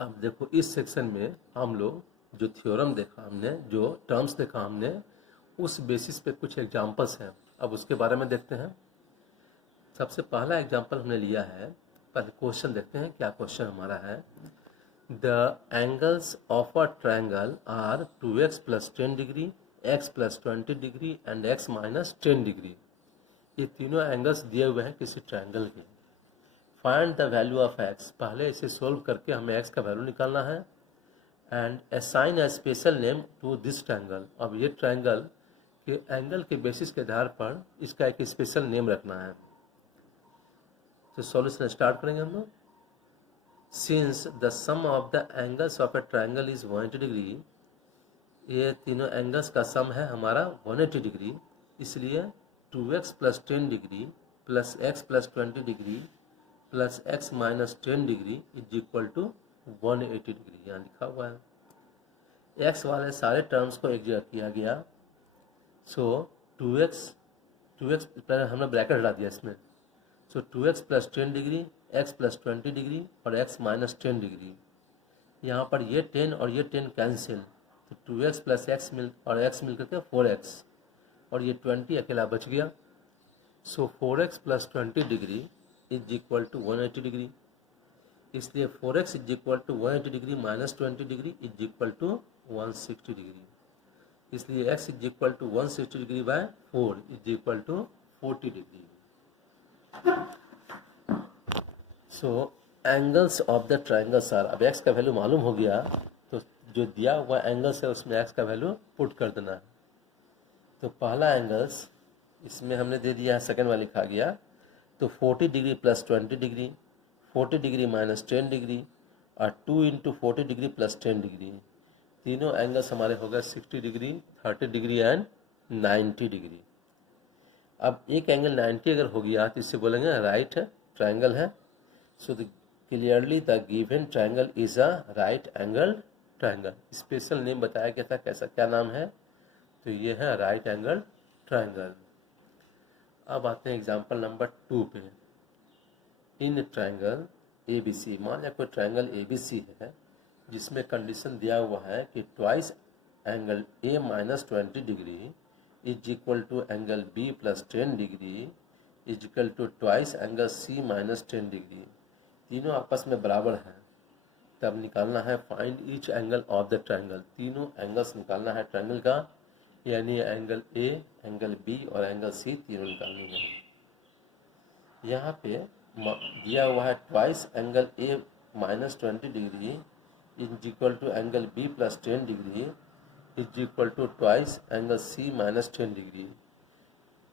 अब देखो इस सेक्शन में हम लोग जो थ्योरम देखा हमने, जो टर्म्स देखा हमने, उस बेसिस पे कुछ एग्जांपल्स हैं। अब उसके बारे में देखते हैं। सबसे पहला एग्जांपल हमने लिया है, पहले क्वेश्चन देखते हैं क्या क्वेश्चन हमारा है। The angles of a triangle are 2x plus 10 degree, x plus 20 degree and x minus 10 degree. ये तीनों एंगल्स दिए हुए हैं किसी ट्रायंगल के। Find the value of x, पहले इसे सोल्व करके हमें x का वैल्यू निकालना है। And assign a special name to this triangle, अब ये ट्रायंगल के एंगल के बेसिस के आधार पर इसका एक स्पेशल नेम रखना है। तो सॉल्यूशन स्टार्ट करेंगे हम लोग। Since the sum of the angles of a triangle is 180 degree, ये तीनों एंगल्स का सम है हमारा 180 डिग्री, इसलिए 2x plus 10 degree plus x plus 20 degree plus x minus 10 degree is equal to 180 degree. यहाँ लिखा हुआ है। x वाले सारे टर्म्स को एक जगह किया गया। सो 2x पहले हमने ब्रैकेट हटा दिया इसमें। सो 2x plus 10 degree, x plus 20 degree और x माइनस 10 डिग्री। यहाँ पर ये 10 और ये 10 कैंसिल, तो 2x प्लस x और x मिल करके 4x और ये 20 अकेला बच गया। So 4x plus 20 degree is equal to 180 degree, इसलिए 4x is equal to 180 degree minus 20 degree is equal to 160 degree, इसलिए x is equal to 160 degree by 4 is equal to 40 degree. So angles of the triangles are, अब x का value मालूम हो गया तो जो दिया हुआ एंगल्स है उसमें x का वैल्यू पुट कर देना है। तो पहला एंगल्स इसमें हमने दे दिया है, सेकेंड वाला लिखा गया। तो 40 degree plus 20 degree, 40 degree minus 10 degree और 2 इंटू 40 डिग्री प्लस 10 डिग्री, तीनों एंगल्स हमारे हो गए 60 डिग्री, 30 डिग्री एंड 90 डिग्री। अब एक एंगल 90 अगर हो गया तो इससे बोलेंगे राइट ट्रायंगल है। So clearly the given triangle is a right angle triangle. Special name बताया गया था, कैसा क्या नाम है, तो ये है राइट एंगल ट्रायंगल। अब आते हैं एग्जांपल नंबर 2 पे। इन ट्रायंगल ABC, मान लिया कोई ट्रायंगल ABC है जिसमें कंडीशन दिया हुआ है कि twice angle A minus 20 degree is equal to angle B plus 10 degree is equal to twice angle C minus 10 degree, तीनों आपस में बराबर हैं। तब निकालना है find each angle of the triangle, तीनों एंगल्स निकालना है ट्रायंगल का, यानी एंगल A, एंगल B और एंगल C तीनों निकालनी है। यहाँ पे दिया हुआ है twice angle A minus 20 degree is equal to angle B plus 10 degree is equal to twice angle C minus 10 degree.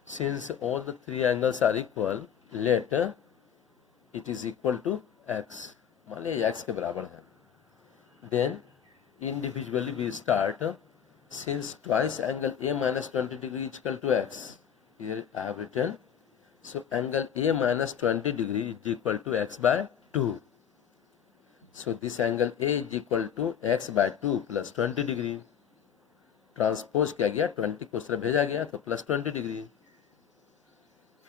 Since all the three angles are equal, let it is equal to x, मान लिया x के बराबर है। Then individually we start. Since twice angle A minus 20 degree is equal to x, here I have written, so angle A minus 20 degree is equal to x by 2. So this angle A is equal to x by 2 plus 20 degree. Transpose किया गया, 20 को उस तरफ भेजा गया तो plus 20 degree.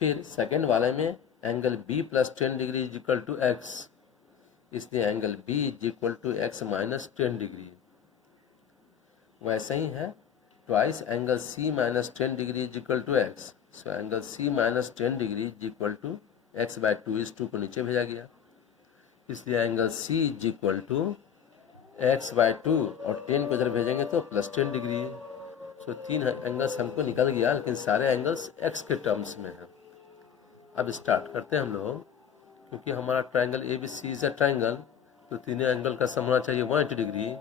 फिर second वाले में angle B plus 10 degree is equal to x, इसलिए angle B is equal to x minus 10 degree. वैसे ही है twice angle C minus 10 degree is equal to x, so angle C minus 10 degree is equal to x by 2, इस 2 को नीचे भेजा गया, इसलिए angle C is equal to x by 2 और 10 को इधर भेजेंगे तो प्लस 10 डिग्री। सो तीन एंगल्स हमको निकल गया, लेकिन सारे एंगल्स x के टर्म्स में हैं। अब स्टार्ट करते हैं हम लोग, क्योंकि हमारा triangle ABC is a triangle, तो तीनों एंगल का सम होना चाहिए 180 degree.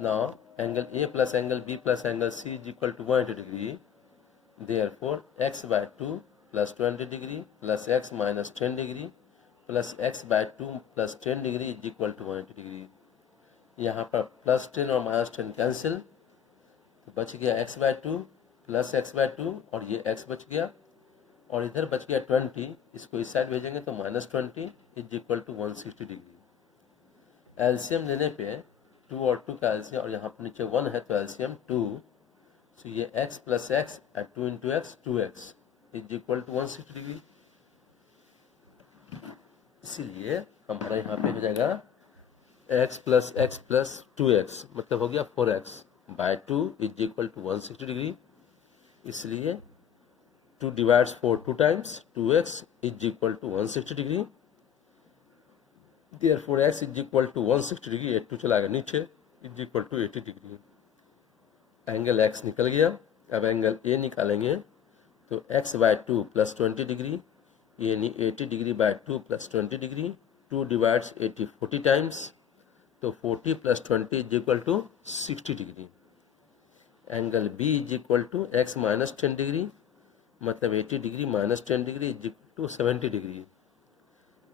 Now angle A plus angle B plus angle C is equal to 180 degree. Therefore, x by 2 plus 20 degree plus x minus 10 degree plus x by 2 plus 10 degree is equal to 180 degree. यहाँ पर plus 10 और minus 10 cancel, तो बच गया x by 2 plus x by 2 और ये x बच गया, और इधर बच गया 20, इसको इस साइड भेजेंगे तो minus 20 is equal to 160 degree. LCM लेने पे 2 और 2 का एलसीएम, और यहाँ पर नीचे 1 है तो एलसीएम 2, सो ये x plus x and 2 into x 2x is equal to 160 degree. इसीलिए हमारा यहाँ पे हो जाएगा x प्लस 2x मतलब हो गया 4x by 2 is equal to 160 degree, इसलिए 2 divides 4 2 times 2x is equal to 160 degree, therefore x is equal to 160 degree, 8 2 चला गया नीचे, is equal to 80 degree. Angle x निकल गया। अब एंगल a निकालेंगे तो x बाय 2 प्लस 20 डिग्री, यानी 80 degree by 2 plus 20 degree, 2 divides 80 40 times, तो 40 plus 20 is equal to 60 degree. Angle b is equal to x minus 10 degree, मतलब 80 degree minus 10 degree is equal to 70 degree.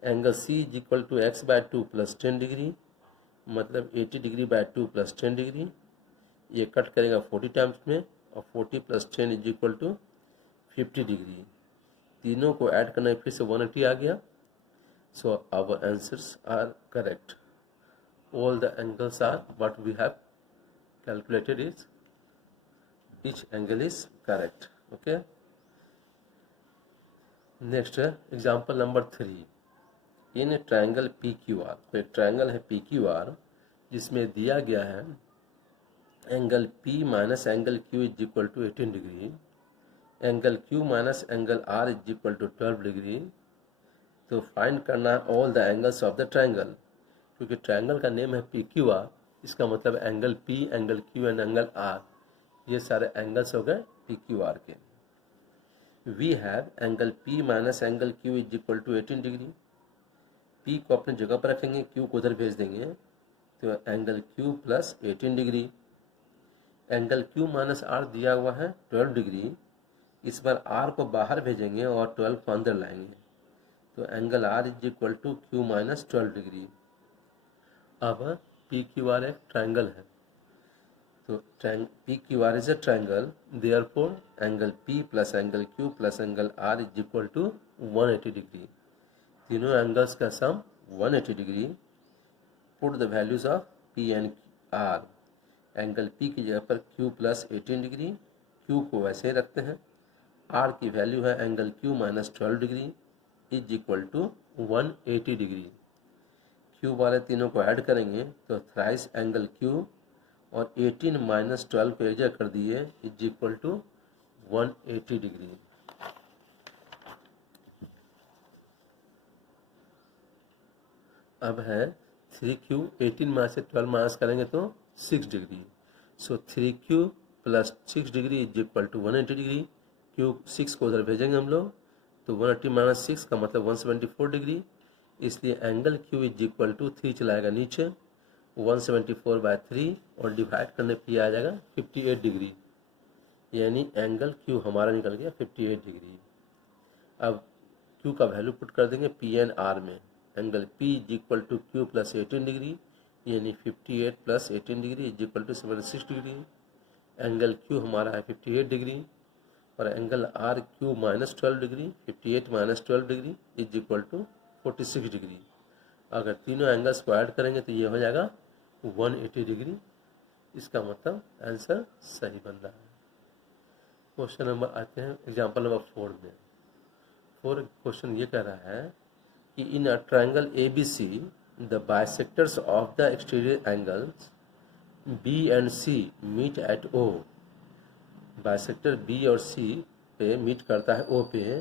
Angle c is equal to x by 2 plus 10 degree, मतलब 80 degree by 2 plus 10 degree, ये cut करेगा 40 times में, और 40 plus 10 is equal to 50 degree. तीनों को add करना फिर से 180 आ गया। So our answers are correct, all the angles are what we have calculated is each angle is correct. Okay, next example number 3, in a triangle PQR, तो एक triangle है PQR जिसमें दिया गया है angle P minus angle Q is equal to 18 degree, angle Q minus angle R is equal to 12 degree. तो find करना है all the angles of the triangle, क्योंकि ट्रायंगल का नेम है PQR, इसका मतलब angle P, angle Q and angle R, ये सारे एंगल्स हो गए PQR के। We have angle P minus angle Q is equal to 18 degree. P को अपनी जगह पर रखेंगे, Q को उधर भेज देंगे, तो angle Q plus 18 degree. Angle Q minus R दिया हुआ है 12 डिग्री, इस बार R को बाहर भेजेंगे और 12 को अंदर लाएंगे, तो angle R is equal to Q minus 12 degree. अब PQR एक ट्रायंगल है, तो PQR is a triangle, therefore angle P plus angle Q plus angle R is equal to 180 degree. तीनों एंगल्स का sum 180 degree. Put the values of P and R। Angle P की जगह पर Q plus 18 degree, Q को वैसे ही रखते हैं। R की वैल्यू है angle Q minus 12 degree is equal to 180 degree. Q वाले तीनों को ऐड करेंगे तो थ्राइस एंगल Q और 18 माइनस 12 को एक जगह कर दिए इज इक्वल टू 180 डिग्री। अब है 3Q, 18 में से 12 माइनस करेंगे तो 6 degree. So 3Q plus 6 degree is equal to 180 degree. Q 6 को उधर भेजेंगे हम लोग, तो 180 माइनस 6 का मतलब 174 डिग्री, इसलिए angle Q is equal to 3 चलाएगा नीचे, 174 बाय 3 और डिवाइड करने पे आ जाएगा 58 डिग्री, यानी एंगल Q हमारा निकल गया 58 डिग्री। अब Q का वैल्यू पुट कर देंगे P एंड R में। Angle P is equal to Q plus 18 degree, यानी 58 plus 18 degree is equal to 76 degree. Angle Q हमारा है 58 डिग्री, और angle R Q minus 12 degree, 58 minus 12 degree is equal to 46 degree. अगर तीनों angles को add करेंगे तो ये हो जाएगा 180 डिग्री। इसका मतलब आंसर सही बन रहा है। क्वेश्चन नंबर आते हैं एग्जांपल नंबर 4 में। 4 क्वेश्चन ये कह रहा है कि in a triangle ABC the bisectors of the exterior angles B and C meet at O। Bisector B और C पे मीट करता है O पे।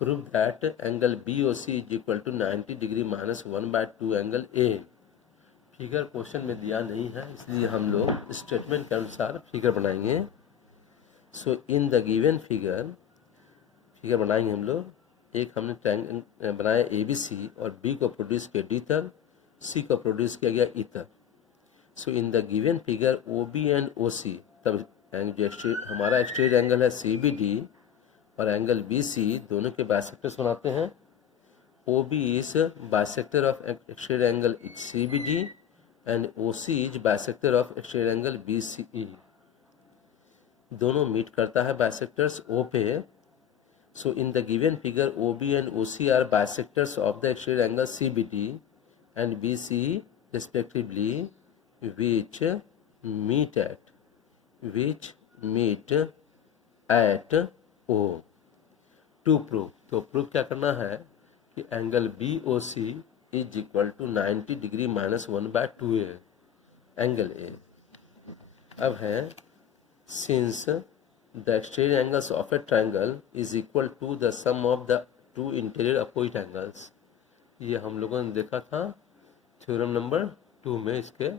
Prove that angle BOC is equal to 90 degree minus 1/2 angle A। Figure question में दिया नहीं है, इसलिए हम लोग स्टेटमेंट के अनुसार फिगर बनाएंगे। सो इन द गिवन फिगर बनाएंगे हम लोग। एक हमने ट्रायंगल बनाया ABC और B को प्रोड्यूस किया डी तक, C को प्रोड्यूस किया गया ई तक। So in the given figure OB and OC, तब जो हमारा एक्सटीरियर एंगल है CBD और एंगल BC दोनों के बाइसेक्टर्स बनाते हैं। OB is bisector of exterior angle CBD and OC is bisector of exterior angle BCE। दोनों मीट करता है बाइसेक्टर्स O पे। So in the given figure OB and OC are bisectors of the exterior angle CBD and BCE respectively, which meet at O। To prove, तो prove क्या करना है कि angle BOC is equal to 90 degree minus 1/2a angle A. अब है since the exterior angles of a triangle is equal to the sum of the two interior opposite angles. ये हम लोगों ने देखा था थ्योरम नंबर 2 में इसके।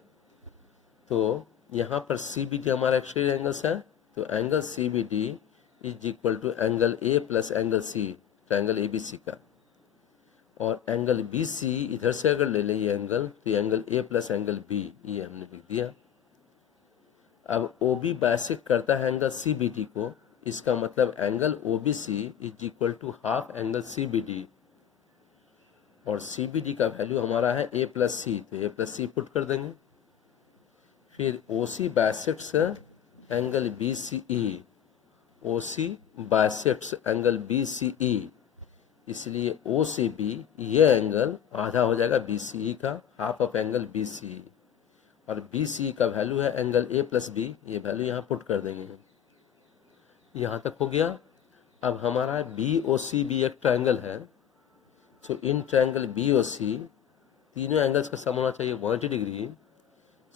तो यहाँ पर सी बी डी हमारा एक्सटीरियर एंगल्स है, तो angle C B D is equal to angle A plus angle C, triangle A B C का। और एंगल बी सी इधर से अगर ले लें ये एंगल, तो ये angle A plus angle B, ये हमने लिख दिया। अब ओ बी बाइसेक्ट करता है एंगल सी बी डी को, इसका मतलब angle O B C is equal to half angle C B D. और सी बी डी का वैल्यू हमारा है ए प्लस सी, तो ए प्लस सी पुट कर देंगे। फिर ओ सी बाइसेक्ट्स एंगल बी सी ई, ओ सी बाइसेक्ट्स एंगल बी सी ई, इसलिए ओ से बी ये एंगल आधा हो जाएगा बी सी ई का, half of angle B C E. और बी सी ई का वैल्यू है एंगल ए प्लस बी, ये वैल्यू यहाँ पुट कर देंगे। यहाँ तक हो गया। अब हमारा बी ओ सी भी एक ट्रायंगल है, सो इन ट्रायंगल बी ओ सी तीनों एंगल्स का सम होना चाहिए 180 degree.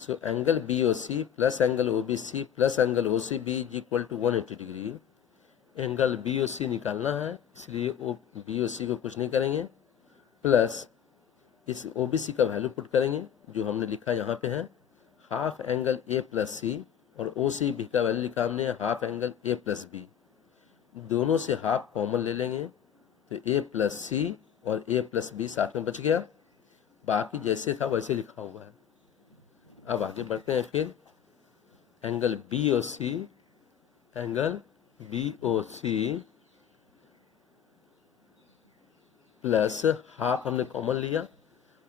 So angle B O C plus angle O B C plus angle O C B is equal to 180 degree. Angle B O C निकालना है, इसलिए ओ बी ओ सी को कुछ नहीं करेंगे, प्लस इस ओ बी सी का वैल्यू पुट करेंगे जो हमने लिखा यहाँ पे है half angle A plus C, और ओ सी बी का वैल्यू लिखा हमने half angle A plus B. दोनों से हाफ कॉमन ले लेंगे, तो ए प्लस सी और ए प्लस बी साथ में बच गया, बाकी जैसे था वैसे लिखा हुआ है। अब आगे बढ़ते हैं। फिर angle B O C, angle B O C plus half हमने कॉमन लिया,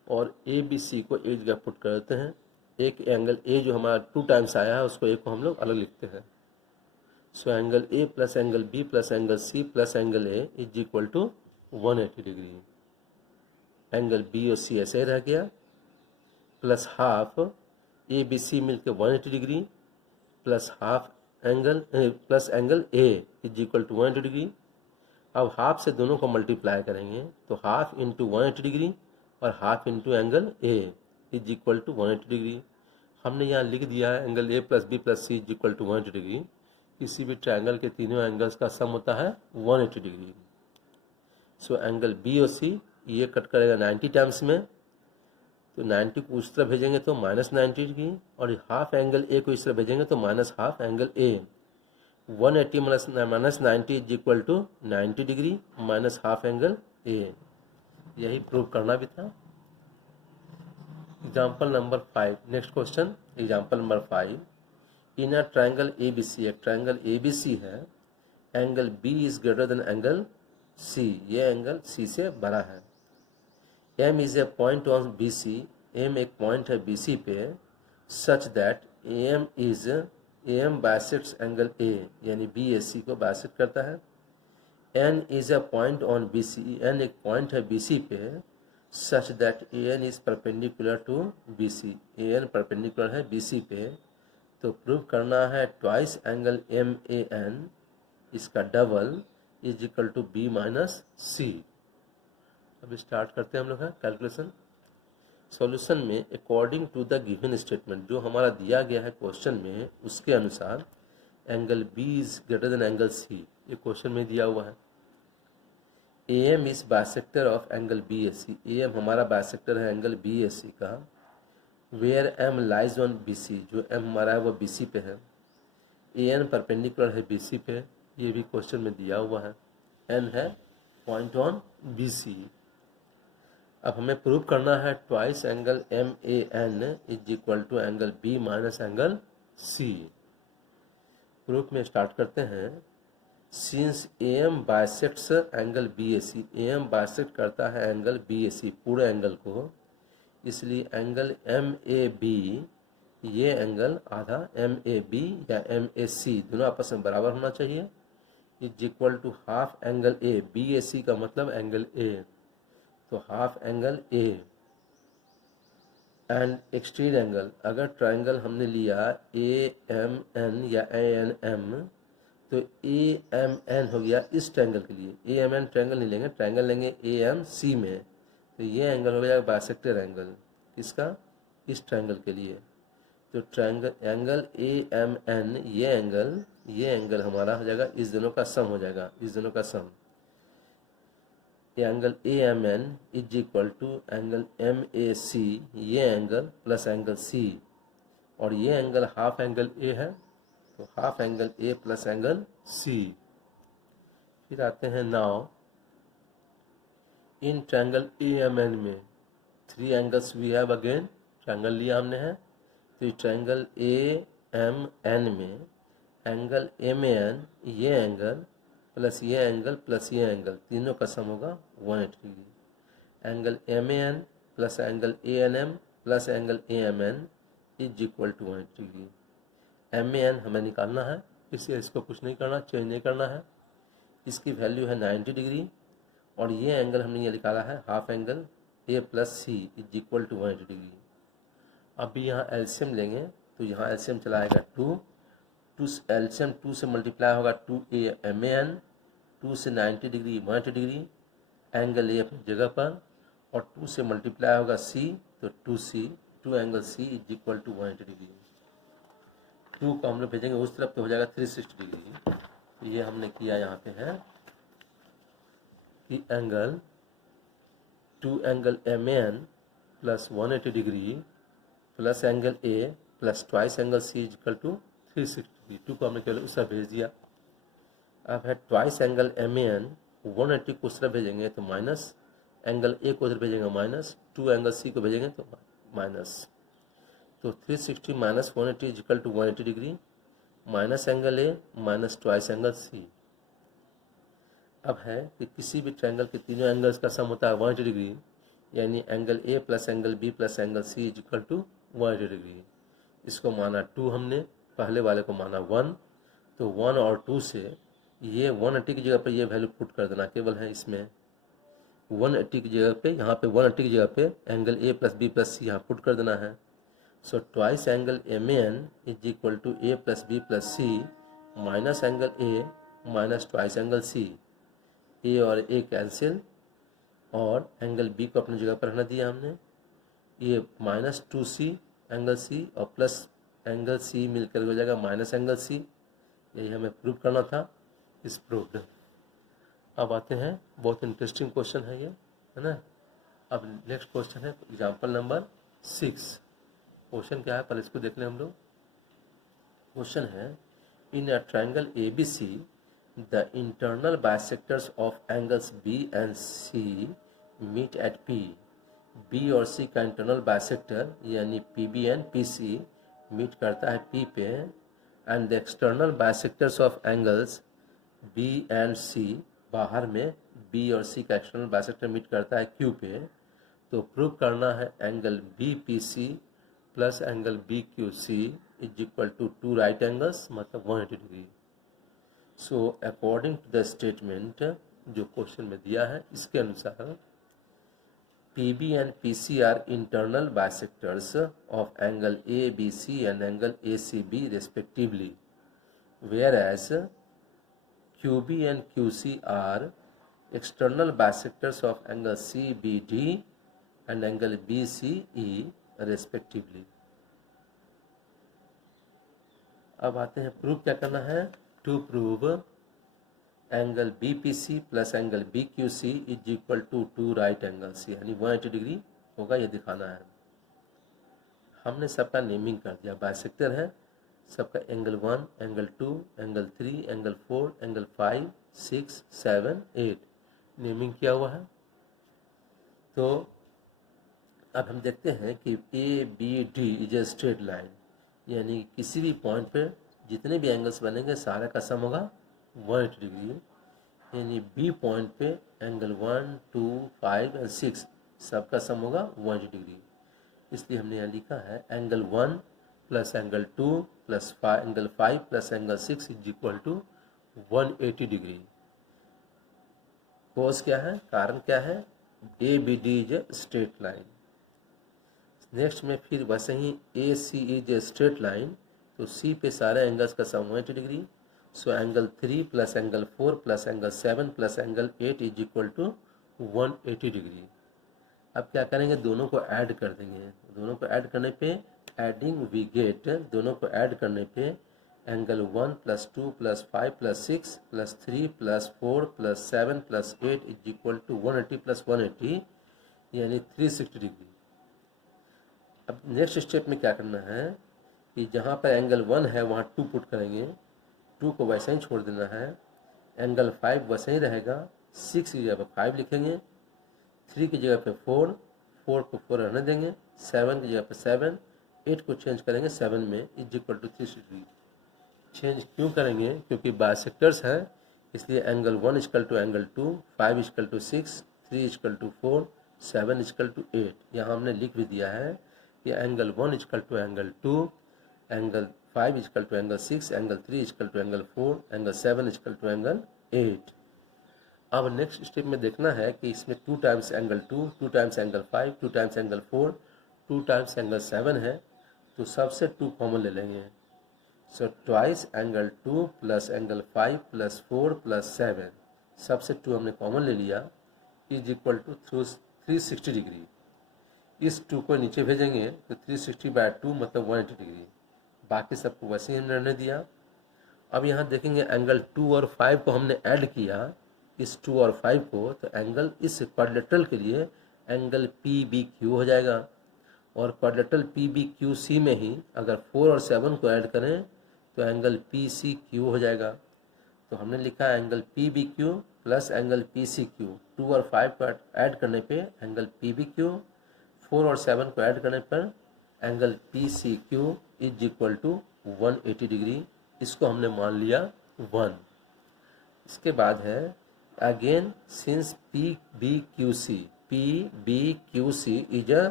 और ए बी सी को एक जगह पुट कर देते हैं। एक एंगल ए जो हमारा 2 टाइम्स आया है उसको एक को हम लोग अलग लिखते हैं। So angle A plus angle B plus angle C plus angle A is equal to 180 degree. Angle B O C ऐसे रह गया, plus half A B C मिलकर 180 degree, plus half angle plus angle A is equal to 180 degree. अब half से दोनों को multiply करेंगे, तो हाफ इंटू 180 डिग्री और half into angle A is equal to 180 degree. हमने यहाँ लिख दिया है angle A plus B plus C is equal to 180 degree. किसी भी ट्रायंगल के तीनों एंगल्स का सम होता है 180 degree. So angle B O C ये कट करेगा 90 टाइम्स में, तो 90 को उस तरह भेजेंगे तो माइनस 90 डिग्री, और हाफ एंगल ए को इस तरह भेजेंगे तो minus half angle A. 180 minus 90 is equal to 90 degree minus half angle A. यही प्रूव करना भी था। Example number 5, next question example number 5। In a triangle A B C, एक ट्रायंगल ए बी सी है, angle B is greater than angle C, ये angle C से बड़ा है। M is a point on B C, M एक point है B C पे, such that M bisects angle A, यानी बी ए सी को बाइसेक्ट करता है। N is a point on B C, N एक पॉइंट है बी सी पे, such that A N is perpendicular to B C, A N perpendicular है B C पे। तो प्रूव करना है twice angle M A N, इसका double is equal to B minus C. अब स्टार्ट करते हैं हम लोग कैलकुलेशन। सॉल्यूशन में according to the given statement, जो हमारा दिया गया है क्वेश्चन में उसके अनुसार angle B is greater than angle C, ये क्वेश्चन में दिया हुआ है। A M is bisector of angle B A C, A M हमारा बाइसेक्टर है एंगल बी ए सी का। Where M lies on B C, जो एम हमारा है वो बी सी पे है। ए एन परपेंडिकुलर है बी सी पे, ये भी क्वेश्चन में दिया हुआ है। एन है पॉइंट ऑन बी सी। अब हमें प्रूव करना है twice angle M A N is equal to angle B minus angle C. Proof में स्टार्ट करते हैं। Since A M bisects angle B A C, A M bisect करता है एंगल बी ए सी पूरे एंगल को, इसलिए एंगल एम ए बी, ये angle आधा एम ए बी या एम ए सी दोनों आपस में बराबर होना चाहिए, is equal to half angle A, B A C का मतलब एंगल ए, तो half angle A and exterior angle. अगर ट्रायंगल हमने लिया ए एम एन या ए एन एम, तो ए एम एन हो गया इस ट्रायंगल के लिए। ए एम एन ट्रायंगल नहीं लेंगे, ट्रायंगल लेंगे ए एम सी में, तो ये एंगल हो जाएगा बाइसेक्टर एंगल, किसका, इस ट्रायंगल के लिए। तो ट्रायंगल एंगल AMN, ये एंगल हमारा हो जाएगा, इस दोनों का सम हो जाएगा, इस दोनों का सम। Angle AMN is equal to angle MAC, ये एंगल प्लस एंगल C, और ये एंगल हाफ एंगल A है, तो half angle A plus angle C। फिर आते हैं नाउ इन ट्रायंगल AMN में 3 angles we have, again triangle लिया हमने है, तो इस ट्रायंगल AMN में एंगल MAN, ये एंगल प्लस ये एंगल प्लस ये एंगल, तीनों का सम होगा 180 degree. Angle MAN plus angle ANM plus angle AMN is equal to 180 degree. MAN हमें निकालना है, इससे इसको कुछ नहीं करना, चेंज नहीं करना है। इसकी वैल्यू है 90 डिग्री, और ये एंगल हमने ये निकाला है half angle A plus C is equal to 180 degree. अभी यहाँ एलसीएम लेंगे, तो यहाँ एलसीएम चला आएगा 2 एलसीएम 2 से मल्टीप्लाई होगा 2AMAN, 2 से 90 डिग्री 180 डिग्री, एंगल A अपनी जगह पर, और 2 से मल्टीप्लाई होगा C, तो 2 angle C is equal to 180 degree. 2 को हम लोग भेजेंगे उस तरफ, तो हो जाएगा 360 डिग्री। तो ये हमने किया यहाँ पे है कि angle MAN plus 180 degree plus angle A plus twice angle C is equal to 360 degree. 2 को हमने केवल उस तरफ भेज दिया। अब है ट्वाइस एंगल MAN, 180 को उस तरफ भेजेंगे तो माइनस, एंगल A को उधर भेजेंगे माइनस, 2 एंगल C को भेजेंगे तो माइनस, तो 360 minus 180 is equal to 180 degree, minus angle A minus twice angle C। अब है कि किसी भी ट्रायंगल के तीनों एंगल्स का सम होता है 180 डिग्री, यानी angle A plus angle B plus angle C is equal to 180 degree. इसको माना 2 हमने, पहले वाले को माना 1, तो 1 और 2 से ये 180 की जगह पर ये वैल्यू पुट कर देना, केवल है इसमें 180 की जगह पे, यहाँ पे 180 की जगह पे angle A plus B plus C यहाँ पुट कर देना है। So twice angle MAN is equal to A plus B plus C minus angle A minus twice angle C। A और A कैंसिल, और एंगल B को अपनी जगह पर रहना दिया हमने, ये माइनस 2C एंगल C और प्लस एंगल C मिलकर हो जाएगा माइनस एंगल C। यही हमें प्रूव करना था, इस प्रूव्ड। अब आते हैं, बहुत इंटरेस्टिंग क्वेश्चन है ये, है ना। अब नेक्स्ट क्वेश्चन है एग्जाम्पल नंबर 6। क्वेश्चन क्या है पहले इसको देख लें हम लोग। क्वेश्चन है in a triangle ABC the internal bisectors of angles B and C meet at P। B और C का इंटरनल बाइसेक्टर यानी PB एंड PC मीट करता है P पे, and the external bisectors of angles B and C, बाहर में B और C का एक्सटर्नल बाइसेक्टर मीट करता है Q पे। तो प्रूव करना है angle BPC plus angle BQC is equal to 2 right angles, मतलब 180 degree. So according to the statement जो क्वेश्चन में दिया है, इसके अनुसार PB and PC are internal bisectors of angle ABC and angle ACB respectively, whereas QB and QC are external bisectors of angle CBD and angle BCE respectively। अब आते हैं prove क्या करना है। To prove angle BPC plus angle BQC is equal to 2 right angles, यानी 180 degree होगा, ये दिखाना है। हमने सबका नेमिंग कर दिया, बाइसेक्टर है सबका, angle 1, angle 2, angle 3, angle 4, angle 5, 6, 7, 8 naming किया हुआ है। तो अब हम देखते हैं कि ABD is a straight line, यानी किसी भी पॉइंट पे जितने भी एंगल्स बनेंगे सारे का सम होगा 180 डिग्री, यानी B पॉइंट पे एंगल 1, 2, 5 और 6 सबका सम होगा 180 डिग्री। इसलिए हमने यहाँ लिखा है angle 1 plus angle 2 plus angle 5 plus angle 6 is equal to 180 degree. Cause क्या है, कारण क्या है, ABD is a straight line. Next में फिर वैसे ही AC is a straight line, तो C पे सारे एंगल्स का sum 180 degree. So angle 3 plus angle 4 plus angle 7 plus angle 8 is equal to 180 degree. अब क्या करेंगे, दोनों को ऐड कर देंगे। दोनों को ऐड करने पे एडिंग वी गेट, दोनों को ऐड करने पे एंगल 1 + 2 + 5 + 6 + 3 + 4 + 7 + 8 इज इक्वल टू 180 + 180 यानी 360 डिग्री। अब नेक्स्ट स्टेप में क्या करना है कि जहाँ पर एंगल 1 है वहाँ 2 पुट करेंगे, 2 को वैसे ही छोड़ देना है। एंगल 5 वैसे ही रहेगा, 6 की जगह पर 5 लिखेंगे, 3 की जगह पे 4, 4 को 4 रहने देंगे, 7 की जगह पे 7, 8 को चेंज करेंगे 7 में is equal to 360 degree. Change क्यों करेंगे, क्योंकि बाइसेक्टर्स हैं, इसलिए angle 1 equal to angle 2, 5 equal to 6, 3 equal to 4, 7 equal to 8। यहाँ हमने लिख भी दिया है कि angle 1 equal to angle 2, angle 5 equal to angle 6, angle 3 equal to angle 4, angle 7 equal to angle 8। अब नेक्स्ट स्टेप में देखना है कि इसमें 2 times angle 2, 2 times angle 5, 2 times angle 4, 2 times angle 7 है, तो सबसे 2 कॉमन ले लेंगे। सो ट्वाइस एंगल 2 + एंगल 5 + 4 + 7, सबसे 2 हमने कॉमन ले लिया इज इक्वल टू 360 डिग्री। इस 2 को नीचे भेजेंगे तो 360/2 मतलब 180 डिग्री। बाकी सबको वैसे ही हमने रहने दिया। अब यहाँ देखेंगे एंगल 2 और 5 को हमने ऐड किया, इस 2 और 5 को, तो एंगल इस क्वाड्रिलेटरल के लिए एंगल PBQ हो जाएगा। और क्वाड्रिलेटरल PBQC में ही अगर 4 और 7 को ऐड करें तो एंगल PCQ हो जाएगा। तो हमने लिखा angle PBQ plus angle PCQ, 2 और 5 को ऐड करने पे एंगल PBQ, 4 और 7 को ऐड करने पर angle PCQ is equal to 180 degree. इसको हमने मान लिया 1। इसके बाद है again since PBQC is a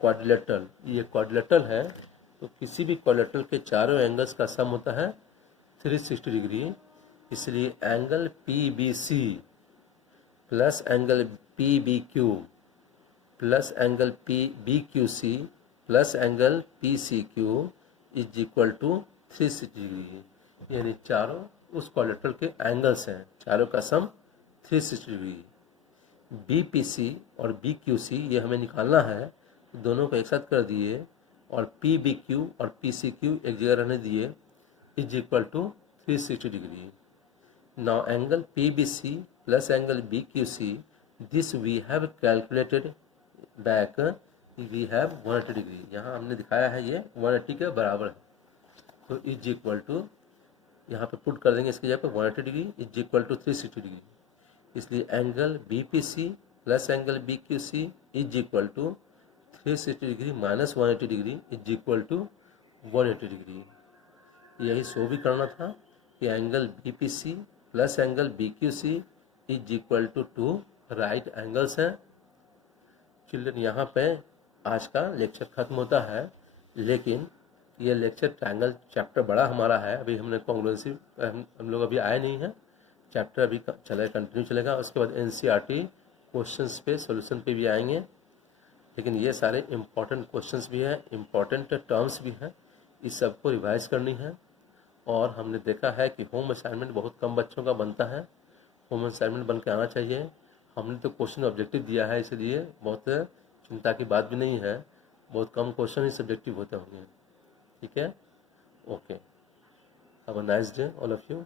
quadrilateral, ये क्वाड्रिलेटरल है, तो किसी भी क्वाड्रिलेटरल के चारों एंगल्स का सम होता है 360 डिग्री। इसलिए angle PBC plus angle PBQ plus angle PBQC plus angle PCQ is equal to 360 degree. यानी चारों उस क्वाड्रिलेटरल के एंगल्स हैं, चारों का सम 360 डिग्री। BPC और BQC ये हमें निकालना है, दोनों को एक साथ कर दिए और PBQ और PCQ एक जगह रहने दिए is equal to 360 degree. Now angle PBC plus angle BQC, this we have calculated back, we have 180 degree. यहाँ हमने दिखाया है ये 180 के बराबर है, तो इज इक्वल टू यहाँ पे पुट कर देंगे इसकी जगह पे 180 degree is equal to 360 degree. इसलिए angle BPC plus angle BQC is equal to 360 degree minus 180 degree is equal to 180 degree. यही शो भी करना था कि angle BPC plus angle BQC is equal to 2 right angles हैं। Children, यहाँ पे आज का लेक्चर खत्म होता है, लेकिन ये लेक्चर ट्रायंगल चैप्टर बड़ा हमारा है। अभी हमने कॉन्ग्रुएंसी हम लोग अभी आए नहीं हैं, चैप्टर अभी चलेगा, कंटिन्यू चलेगा। उसके बाद NCERT क्वेश्चंस पे सॉल्यूशन पे भी आएंगे, लेकिन ये सारे इम्पॉर्टेंट क्वेश्चंस भी हैं, इम्पॉर्टेंट टर्म्स भी हैं, इस सबको रिवाइज करनी है। और हमने देखा है कि होम असाइनमेंट बहुत कम बच्चों का बनता है, होम असाइनमेंट बन के आना चाहिए। हमने तो क्वेश्चन ऑब्जेक्टिव दिया है, इसलिए बहुत चिंता की बात भी नहीं है, बहुत कम क्वेश्चन ही सब्जेक्टिव होते होंगे। ठीक है, okay, have a nice day all of you.